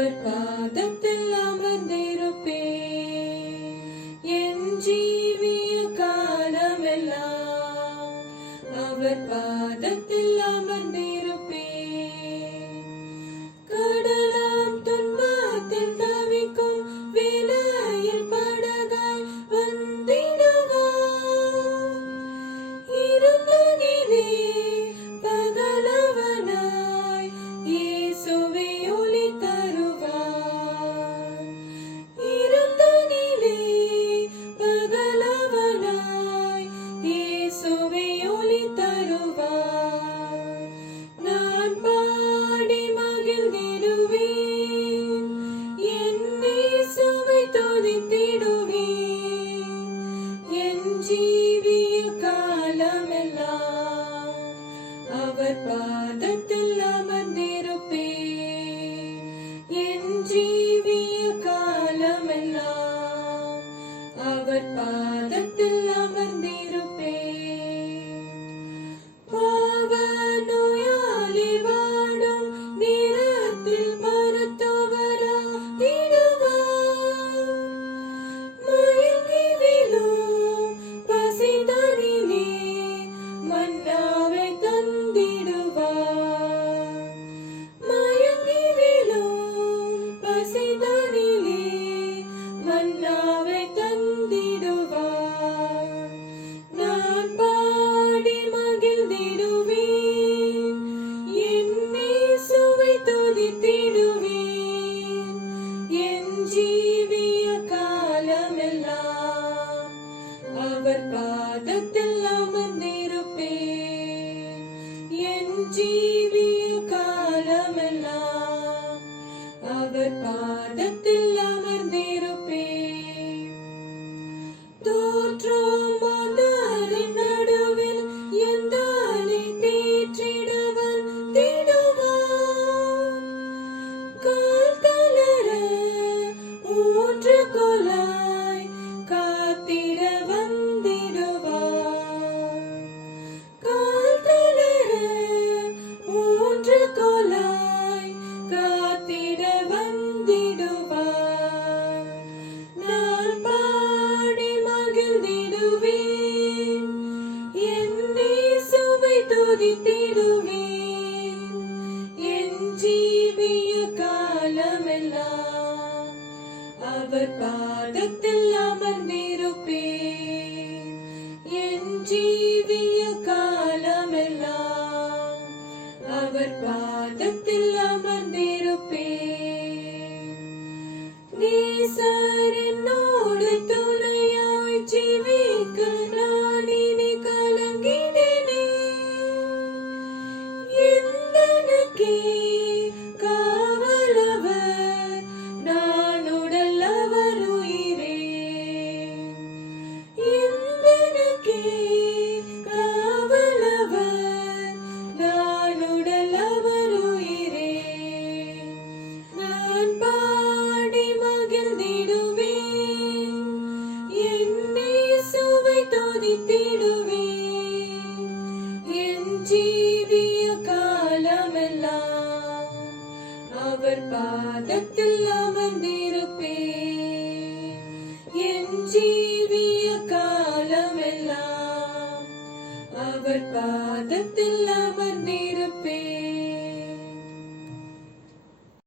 அவர் பாதத்தில் அமர்ந்திருப்பேன். என் ஜீவிய காலமெல்லாம் அவர் பாதத்தில் அமர்ந்திருப்பேன். கடலாம் துன்பத்தில் தவிக்கும் விலையில் படகாய் வந்திடுவார். இருந்ததிலே பகலவனாய் இயேசுவே ஒளி தருவார். இருந்ததிலே பகலவனாய் இயேசுவே ஒளி தருவார். நான் பாடி மகிழ்ந்திடுவேன், என் இயேசுவை துதித்திடுவேன். என் ஜீவிய காலமெல்லாம் அவர் பாதத்தில் அமர்ந்திருப்பேன். என் ஜீவிய காலமெல்லாம் அவர் பாதத்தில் அமர்ந்திருப்பேன். பாவ நோயாளி வாடும் நேரத்தில் மருத்துவராயிடுவார். மயங்கி விழும் பசிதனிலே மன்னாவை தந்திடுவார். மயங்கி விழும் பசிதனிலே மன்னாவை தந்திடுவார். நான் பாடி மகிழ்ந்திடுவேன், என் இயேசுவை துதித்திடுவேன். என் ஜீவிய காலமெல்லாம் அவர் பாதத்தில் அமர்ந்திருப்பேன். என் ஜீவிய காலமெல்லாம் அவர் பாதத்தில் அமர்ந்திருப்பேன். தோற்றும் மாந்தரின் நடுவில் எந்தனை தேற்றிட வந்திடுவார். கால் தளர ஊன்றுகோலாய் காத்திட வந்திடுவார். கால் தளர ஊன்றுகோலாய் காத்திட வந்திடுவார். நான் பாடி மகிழ்ந்திடுவேன், என் இயேசுவை துதித்திடுவேன். என் ஜீவிய காலமெல்லாம் அவர் பாதத்தில் அமர்ந்திருப்பேன். என் ஜீவிய காலமெல்லாம் அவர் பாதத்தில் அமர்ந்திருப்பேன். நேசர் என்னோடு துணையாய் ஜீவிக்க நான் இனி கலங்கிடேனே. எந்தனுக்கே காவலவர், நான் உடல் அவர் உயிரே. எந்தனுக்கே காவலவர், நான் உடல் அவர் உயிரே. நான் பாடி மகிழ்ந்திடுவேன், என் இயேசுவை துதித்திடுவேன். என் ஜீவிய காலமெல்லாம் அவர் பாதத்தில் அமர்ந்திருப்பேன். என் ஜீவிய காலமெல்லாம் அவர் பாதத்தில்